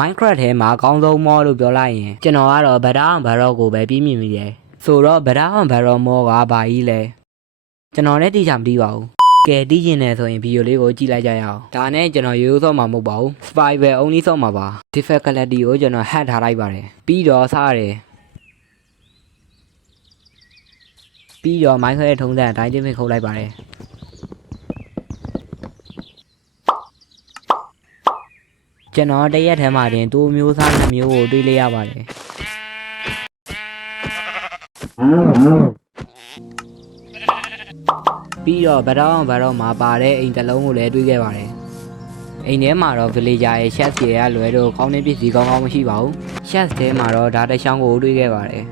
Minecraft ထဲမှာအကောင်းဆုံး mod လို့ပြောလိုက်ရင်ကျွန်တော်ကတော့ Battle on Barrel ကိုပဲပြီးမြင်မိတယ်ဆိုတော့ Battle on Barrel mod ကဘာကြီးလဲကျွန်တော်လည်းသိချင်မသိပါဘူးကဲသိချင်တယ်ဆိုရင်ဗီဒီယိုလေးကိုကြည့်လိုက်ကြရအောင်ဒါနဲ့ကျွန်တော်ရိုးရိုးဆော့မှာမဟုတ်ပါဘူး Survival only ဆော့မှာပါ Difficulty ကိုကျွန်တော် hack ထားလိုက်ပါတယ်ပြီးတော့စားရတယ်ပြီးတော့ Minecraft ရဲ့ထုံးစံအတိုင်းတစ်ဖက်ခုတ်လိုက်ပါတယ်ကျွန်တော်တရက်ထဲမှာတင်2မျိုးစား2မျိုးကိုတွေးလိုက်ရပါတယ်ပြီးတော့ဗတောင်းမှာပါတဲ့အိမ်တစ်လုံးကိုလည်းတွေးခဲ့ပါတယ်အိမ်ထဲမှာတော့ villager ရဲ့ chest တွေရလွယ်တော့ကောင်းတဲ့ပစ္စည်းကောင်းမရှိပါဘူး chest ထဲမှာတော့ဓာတ်တစ်ချောင်းကိုတွေးခဲ့ပါတယ်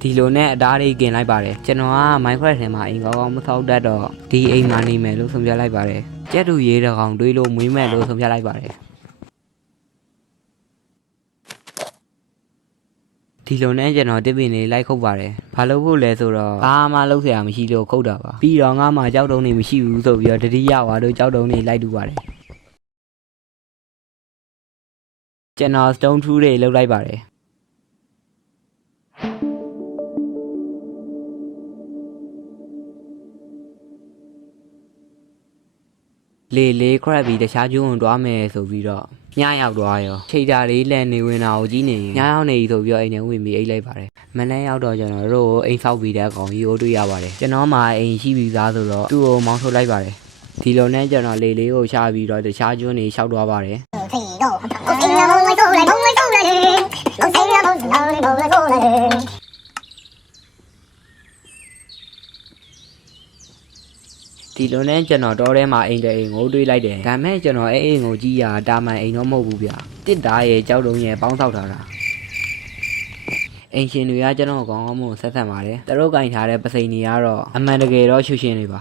ဒီလိုနဲ့အသားလေးกินလိုက်ပါတယ်ကျွန်တော်က Minecraft ထဲမှာအိမ်ကောင်းမဆောက်တတ်တော့ဒီအိမ်မှာနေမယ်လို့ဆုံးဖြတ်လိုက်ပါတယ်ကြက်တူရေးတကောင်တွေးလို့မွေးမယ်လို့ဆုံးဖြတ်လိုက်ပါတယ်ဒီလိုနဲ့ကျွန်တော်တစ်ပင်လေးလိုက်ခုတ်ပါတယ်ဘာလို့ဖို့လဲဆိုတော့ဘာမှလုပ်เสียမရှိလို့ခုတ်တာပါပြီးတော့ငါမှကြောက်တုံးနေမရှိဘူးဆိုပြီးတော့တတိယဝါတို့ကြောက်တုံးနေလိုက်တူပါတယ်ကျွန်တော် stone tool တွေလုပ်လိုက်ပါတယ်လေcrab ပြီးတခြားကျုံဝင်သွားမယ်ဆိုပြီးတော့ညရောက်သွားရောချိန်တာလေးလက်နေဝင်တာကိုကြီးနေညရောက်နေပြီဆိုပြီးတော့အိမ်ထဲဝင်ပြီးအိတ်လိုက်ပါတယ်မနေ့ရောက်တော့ကျွန်တော်တို့အိမ်ဆောက်ပြီးတဲ့အကောင်ကြီးကိုတွေ့ရပါတယ်ကျွန်တော်မှအိမ်ရှိပြီးသားဆိုတော့သူ့ကိုမောင်းထုတ်လိုက်ပါတယ်ဒီလိုနဲ့ကျွန်တော်လေလေးကိုရှာပြီးတော့တခြားကျုံနေလျှောက်သွားပါတယ်ဒီလိုနဲ့ကျွန်တော်တောထဲမှာအိမ်တဲ့အိမ်ကိုတွေးလိုက်တယ်ဒါမဲ့ကျွန်တော်အိမ်ကိုကြည့်ရတာမှန်အိမ်တော့မဟုတ်ဘူးဗျတစ်သားရဲ့ကြောက်တုံးရဲ့ပေါင်းဆောက်ထားတာအိမ်ရှင်တွေကကျွန်တော်ကောင်းကောင်းမွန်ဆက်ဆက်ပါတယ်သူတို့ကင်ထားတဲ့ပစိန်တွေကတော့အမှန်တကယ်တော့ရှုရှင်တွေပါ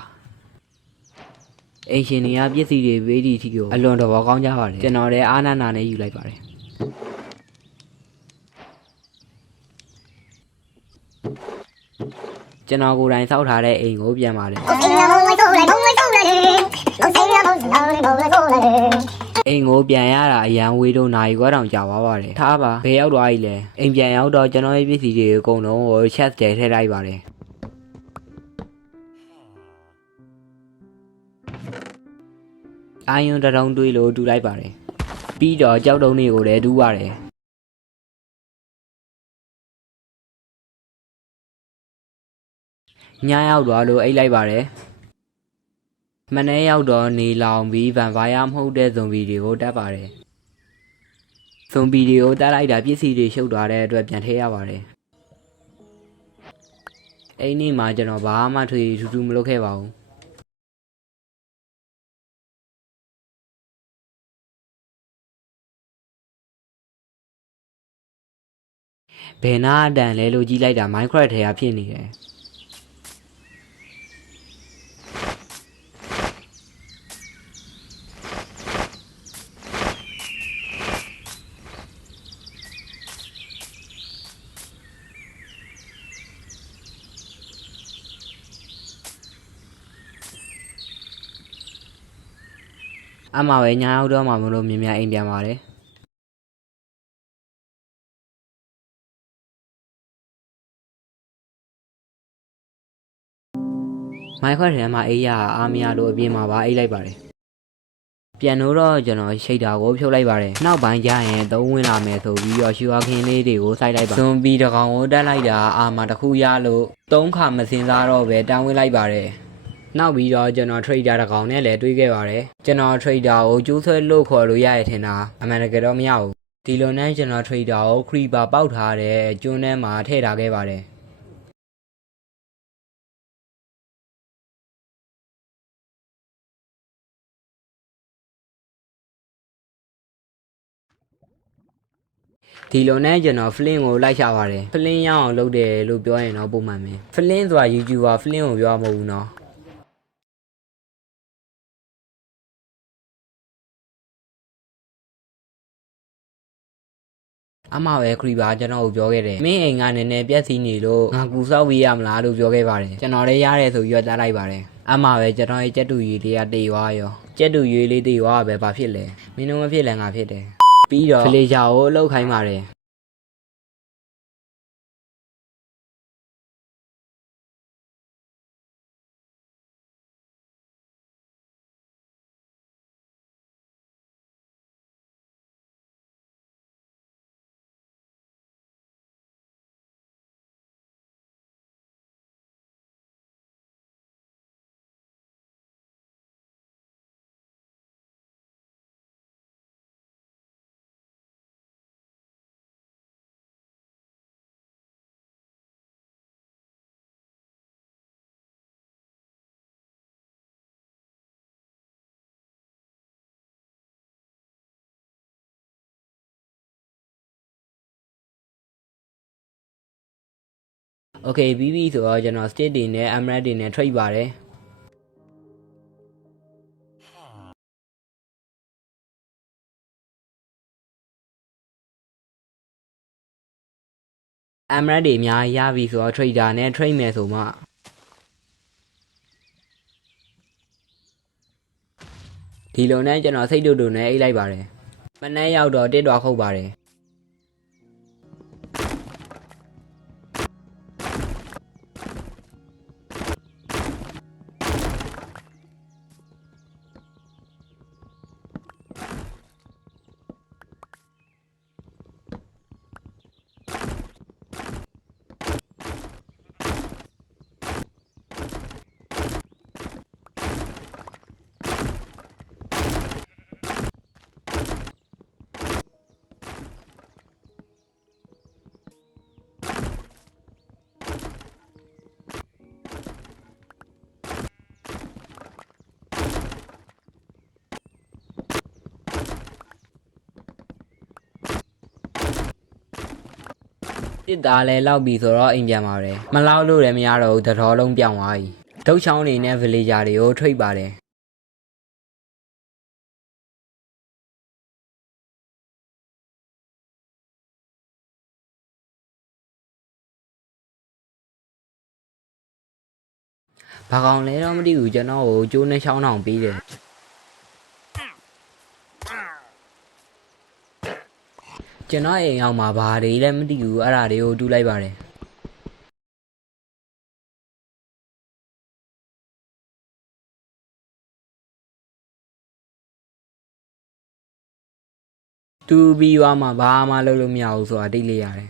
အိမ်ရှင်တွေကပစ္စည်းတွေပေးဒီထီကိုအလွန်တော်ကောင်းကြပါတယ်ကျွန်တော်လည်းအားနာနာနဲ့ယူလိုက်ပါတယ်ကျွန်တော်ကိုယ်တိုင်စောက်ထားတဲ့အိမ်ကိုပြန်ပါတယ်အိမ်ကိုပြန်ရတာအရန်ဝေးတော့နိုင်ခွဲတောင်ကြာသွားပါတယ်ထားပါဘယ်ရောက်သွားပြီလဲအိမ်ပြန်ရောက်တော့ကျွန်တော်ရဲ့ပစ္စည်းတွေအကုန်လုံးကို chat ထဲထည့်လိုက်ပါတယ်အာယွန်တရုံတွေးလို့တူလိုက်ပါတယ်ပြီးတော့ကြောက်တုံးတွေကိုလည်းတူးပါတယ်ညရောက်သွားလို့အိတ်လိုက်ပါတယ်မနေ့ရောက်တော့နေလောင်ပြီးဗန်ဗိုင်ယာမဟုတ်တဲ့ဇွန်ဘီတွေကိုတတ်ပါတယ်ဇွန်ဘီတွေကိုတတ်လိုက်တာပစ္စည်းတွေရှုပ်သွားတဲ့အတွက်ပြန်ထည့်ရပါတယ်အိမ်នេះမှာကျွန်တော်ဘာမှထွေထူးထူးမလုပ်ခဲ့ပါဘူးဘယ်နာအတန်လဲလို့ကြီးလိုက်တာ Minecraft ထဲကဖြစ်နေတယ်အမှပဲညာရောက်တော့မှမလို့မြင်မြအိမ်ပြန်ပါတယ်Minecraft ထဲမှာအိမ်ရအားမရလို့အပြင်မှာပါအိတ်လိုက်ပါတယ်ပြန်တော့ကျွန်တော်ရှိတ်တာကိုဖြုတ်လိုက်ပါတယ်နောက်ပိုင်းကျရင်သုံးဝင်လာမယ်ဆိုပြီးတော့ရှူအခင်းလေးတွေကိုစိုက်လိုက်ပါဇွန်ဘီတကောင်ကိုတက်လိုက်တာအာမတစ်ခုရလို့3ခါမစင်စားတော့ပဲတန်းဝင်လိုက်ပါတယ်နောက်ပြီးတော့ကျွန်တော် trader တကောင်နဲ့လည်းတွေးခဲ့ပါတယ်ကျွန်တော် trader ကိုကျိုးဆွဲလို့ခေါ်လို့ရရထင်တာအမှန်တကယ်တော့မရဘူးဒီလိုနဲ့ကျွန်တော် trader ကို creeper ပေါက်ထားတဲ့ကျွန်းထဲမှာထည့်ထားခဲ့ပါတယ်ဒီလိုနဲ့ကျွန်တော် flint ကိုလိုက်ရှာပါတယ် flint ရအောင်လုပ်တယ်လို့ပြောရင်တော့ပုံမှန်ပဲ flint ဆိုတာ YouTuber flint ကိုပြောမှာမဟုတ်ဘူးနော်အမှပဲခရီးပါကျွန်တော်ကိုပြောခဲ့တယ်မင်းအိမ်ကနည်းနည်းပြက်စီးနေလို့ငါကူဆောက်ပေးရမလားလို့ပြောခဲ့ပါတယ်ကျွန်တော်လည်းရတယ်ဆိုပြီးတော့တားလိုက်ပါတယ်အမှပဲကျွန်တော်ရဲ့ကြက်တူရွေးလေးကတေသွားရောကြက်တူရွေးလေးတေသွားပဲဘာဖြစ်လဲမင်းတို့မဖြစ်လဲငါဖြစ်တယ် ပြီးတော့ villager ကိုအလုပ်ခိုင်းပါတယ်โอเคပြီးပြီဆိုတော့ကျွန်တော် state တွေနဲ့ emerald တွေနဲ့ trade ပါတယ် emerald တွေအများကြီးရပြီဆိုတော့ trader နဲ့ trade မယ်ဆိုမှဒီလိုနဲ့ကျွန်တော်စိတ်တူတူနဲ့အိတ်လိုက်ပါတယ်မနေ့ရောက်တော့တစ်တော်ခုတ်ပါတယ်တစ်သားလဲလောက်ပြီဆိုတော့အိမ်ပြန်ပါတယ်မလောက်လို့လည်းမရတော့ဘူးတတော်လုံးပြောင်းသွားပြီဒုတ်ချောင်းတွေနဲ့ villager တွေကို trade ပါတယ်ဘာကောင်လဲတော့မသိဘူးကျွန်တော်ကိုကျိုးနဲ့ချောင်းတောင်ပေးတယ်ကျွန်တော်အိမ်အောင်မှာဘာတွေလည်းမသိဘူးအဲ့ဒါတွေကိုတူးလိုက်ပါတယ်တူပြီးသွားမှဘာမှလုပ်လို့မရဘူးဆိုတာသိလိုက်ရတယ်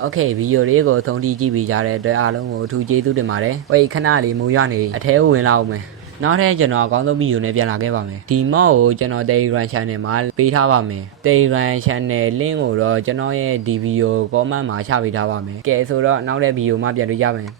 โอเคဗီဒီယိုလေးကိုသုံးတီးကြည့်ပြီးကြတဲ့အတွက်အားလုံးကိုအထူးကျေးဇူးတင်ပါတယ်ဝေးခဏလေးမိုးရွာနေအထဲဝင်လာအောင်မယ်နောက်ထပ်ကျွန်တော်အကောင်းဆုံးဗီဒီယိုနဲ့ပြန်လာခဲ့ပါမယ်ဒီမော့ကိုကျွန်တော် Telegram Channel မှာပေးထားပါမယ် Telegram Channel link ကိုတော့ကျွန်တော်ရဲ့ဒီဗီဒီယို comment မှာချပေးထားပါမယ်ကဲဆိုတော့နောက်တဲ့ဗီဒီယိုမှာပြန်တွေ့ကြမယ်